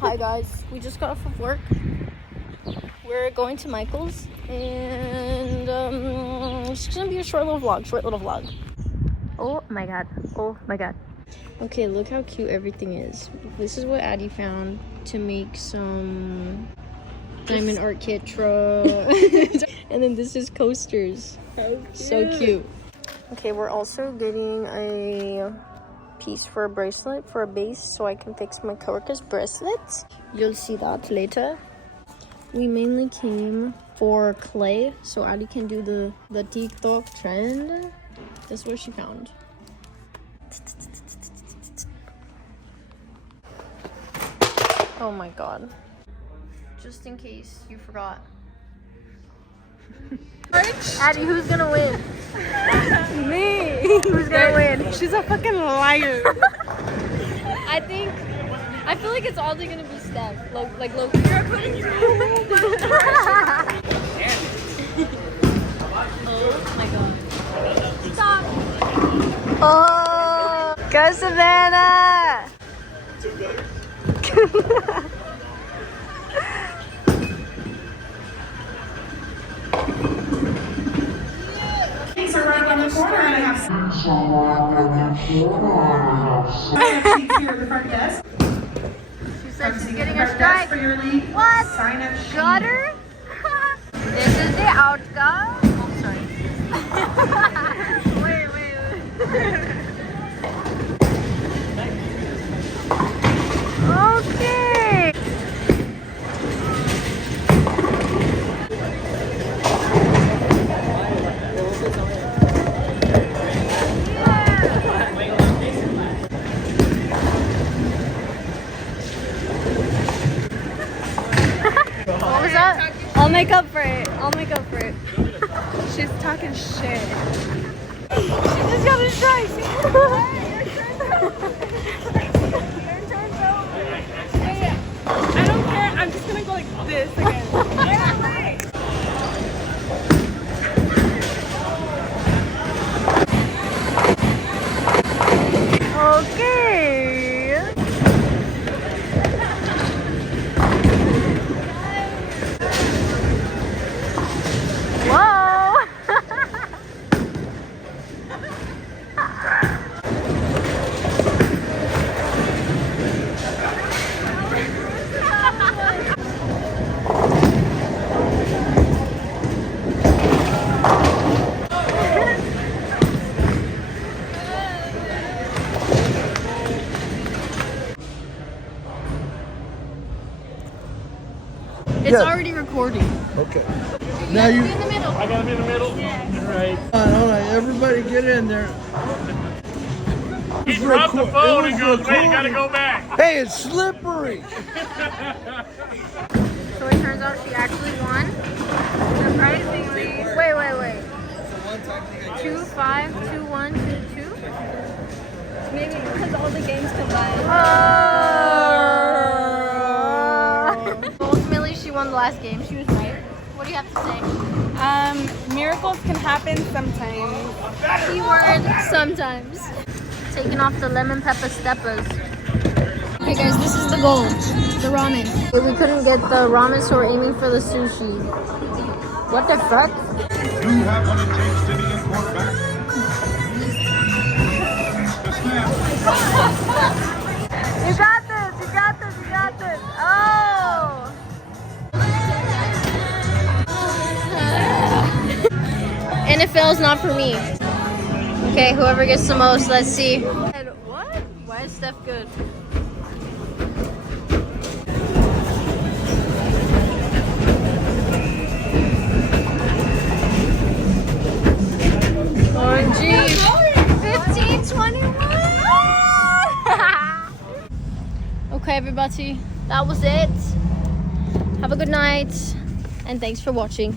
Hi guys, we just got off of work. We're going to Michael's, and it's just gonna be a short little vlog. Oh my god, oh my god. Okay, look how cute everything is. This is what Addie found to make some diamond art kit truck. And then this is coasters. So cute. Okay, we're also getting a piece for a bracelet for a base so I can fix my coworker's bracelets. You'll see that later. We mainly came for clay so Addie can do the TikTok trend. That's what she found. Oh my god. Just in case you forgot. Addie, who's gonna win? Me! Who's gonna win? She's a fucking liar. I feel like it's all gonna be Steph. Like Loki. Oh my god. Stop! Oh! Go Savannah! Things are right on the corner and I have some here at the front desk. She said she's getting a strike. For your lead. What? Sign up sheet. Got her? This is the outcome. Oh, sorry. wait. Okay. What was that? I'll make up for it. She's talking shit. She just got a strike. I don't care. I'm just gonna go like this again. Okay. Whoa. It's already recording. Okay. Now you. In the middle. I gotta be in the middle? Yeah. Right. Hold on, everybody get in there. He dropped the phone and goes, wait, you gotta go back. Hey, it's slippery. So it turns out she actually won. Surprisingly. Wait. 2, 5, 2, 1, 2, 2. Maybe because all the games combined. Ultimately, she won the last game. She was right. What do you have to say? Miracles can happen sometimes. Keyword sometimes. Taking off the lemon pepper steppers. Okay guys, this is the goal. The ramen. We couldn't get the ramen, so we're aiming for the sushi. What the fuck? Do you have one in James City and quarterback? You got this. Oh! NFL's not for me. Okay, whoever gets the most, let's see. What? Why is Steph good? OMG. 15-21. Okay, everybody. That was it. Have a good night. And thanks for watching.